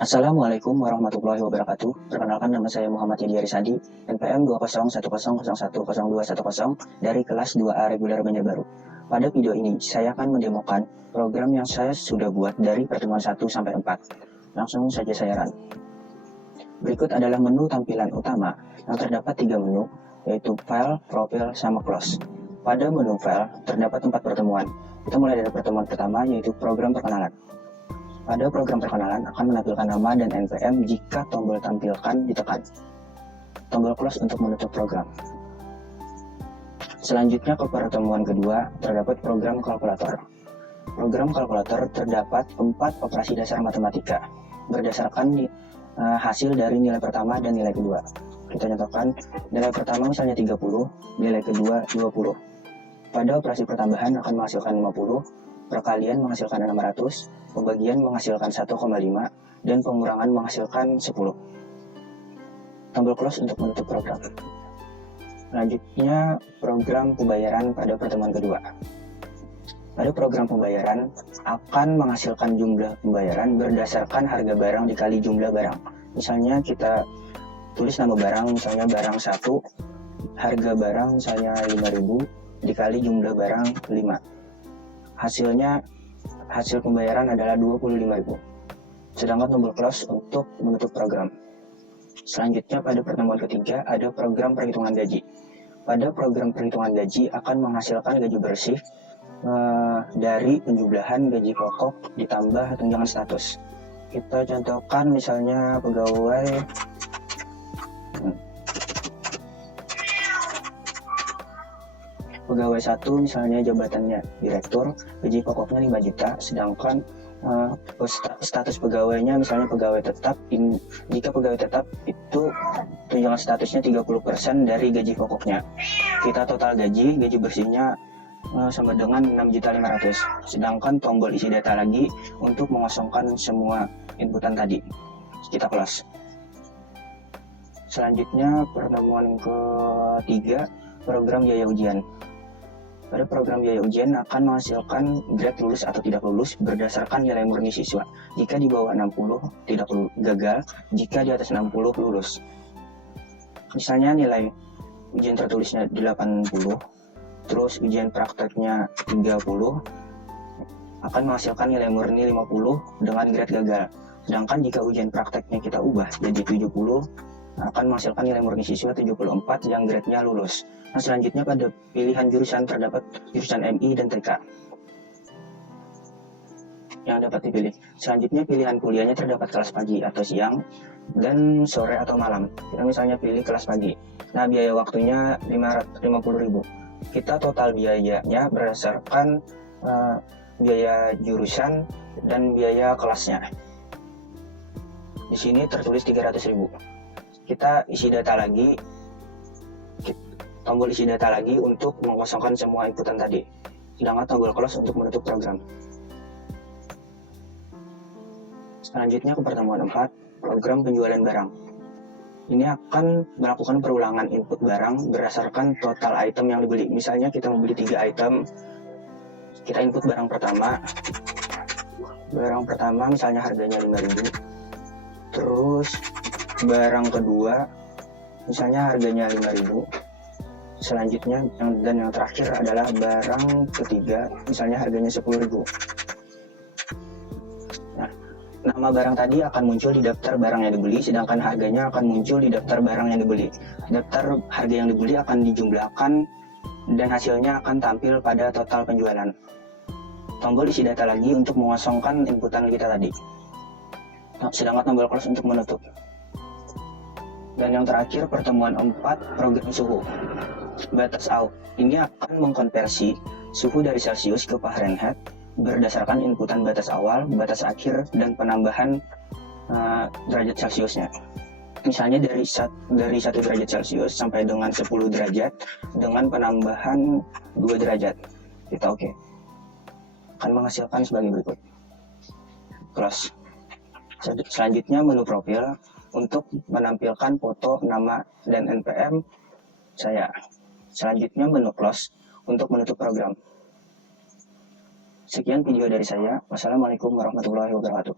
Assalamualaikum warahmatullahi wabarakatuh. Perkenalkan, nama saya Muhammad Yadi Arisadi, NPM 20110010210 dari kelas 2A reguler Banjarbaru. Pada video ini, saya akan mendemokan program yang saya sudah buat dari pertemuan 1 sampai 4. Langsung saja saya run. Berikut adalah menu tampilan utama yang terdapat 3 menu, yaitu File, Profil, sama Close. Pada menu File, terdapat 4 pertemuan. Kita mulai dari pertemuan pertama, yaitu program perkenalan. Pada program perkenalan akan menampilkan nama dan NPM jika tombol tampilkan ditekan. Tombol close untuk menutup program. Selanjutnya ke pertemuan kedua, terdapat program kalkulator. Program kalkulator terdapat 4 operasi dasar matematika berdasarkan hasil dari nilai pertama dan nilai kedua. Kita contohkan, nilai pertama misalnya 30, nilai kedua 20. Pada operasi pertambahan akan menghasilkan 50, perkalian menghasilkan 600, pembagian menghasilkan 1,5, dan pengurangan menghasilkan 10. Tombol close untuk menutup program. Selanjutnya, program pembayaran pada pertemuan kedua. Pada program pembayaran akan menghasilkan jumlah pembayaran berdasarkan harga barang dikali jumlah barang. Misalnya kita tulis nama barang, misalnya barang 1, harga barang misalnya 5.000 dikali jumlah barang 5. Hasil pembayaran adalah 25.000. Sedangkan tombol close untuk menutup program. Selanjutnya pada pertemuan ketiga ada program perhitungan gaji. Pada program perhitungan gaji akan menghasilkan gaji bersih dari penjumlahan gaji pokok ditambah tunjangan status. Kita contohkan misalnya pegawai 1 misalnya jabatannya direktur, gaji pokoknya 5 juta, sedangkan status pegawainya misalnya pegawai tetap. Jika pegawai tetap itu tunjangan statusnya 30% dari gaji pokoknya. Kita total gaji bersihnya sama dengan 6.500.000. Sedangkan tombol isi data lagi untuk mengosongkan semua inputan tadi. Kita close. Selanjutnya pertemuan ketiga, program biaya ujian. Pada program biaya ujian akan menghasilkan grade lulus atau tidak lulus berdasarkan nilai murni siswa. Jika di bawah 60 tidak gagal, jika di atas 60 lulus. Misalnya nilai ujian tertulisnya 80, terus ujian prakteknya 30, akan menghasilkan nilai murni 50 dengan grade gagal. Sedangkan jika ujian prakteknya kita ubah jadi 70, akan menghasilkan nilai murni siswa 74 yang grade-nya lulus. Nah, selanjutnya pada pilihan jurusan terdapat jurusan MI dan TK yang dapat dipilih. Selanjutnya pilihan kuliahnya terdapat kelas pagi atau siang dan sore atau malam. Kita misalnya pilih kelas pagi. Nah, biaya waktunya 50.000. Kita total biayanya berdasarkan biaya jurusan dan biaya kelasnya. Di sini tertulis 300.000. Kita isi data lagi, tombol isi data lagi untuk mengosongkan semua inputan tadi. Sedangkan tombol close untuk menutup program. Selanjutnya ke pertemuan 4, program penjualan barang. Ini akan melakukan perulangan input barang berdasarkan total item yang dibeli. Misalnya kita membeli 3 item, kita input barang pertama. Barang pertama misalnya harganya 5.000. Terus barang kedua misalnya harganya 5.000. Selanjutnya yang terakhir adalah barang ketiga misalnya harganya 10.000. Nah, nama barang tadi akan muncul di daftar barang yang dibeli, sedangkan harganya akan muncul di daftar barang yang dibeli. Daftar harga yang dibeli akan dijumlahkan dan hasilnya akan tampil pada total penjualan. Tombol isi data lagi untuk mengosongkan inputan kita tadi. Sedangkan tombol close untuk menutup. Dan yang terakhir pertemuan 4, program suhu. Batas out. Ini akan mengkonversi suhu dari Celcius ke Fahrenheit berdasarkan inputan batas awal, batas akhir, dan penambahan derajat Celciusnya. Misalnya dari 1 derajat Celcius sampai dengan 10 derajat dengan penambahan 2 derajat. Kita oke. Akan menghasilkan sebagai berikut. Close. Selanjutnya menu profil untuk menampilkan foto, nama, dan NPM saya. Selanjutnya menu close untuk menutup program. Sekian video dari saya. Wassalamualaikum warahmatullahi wabarakatuh.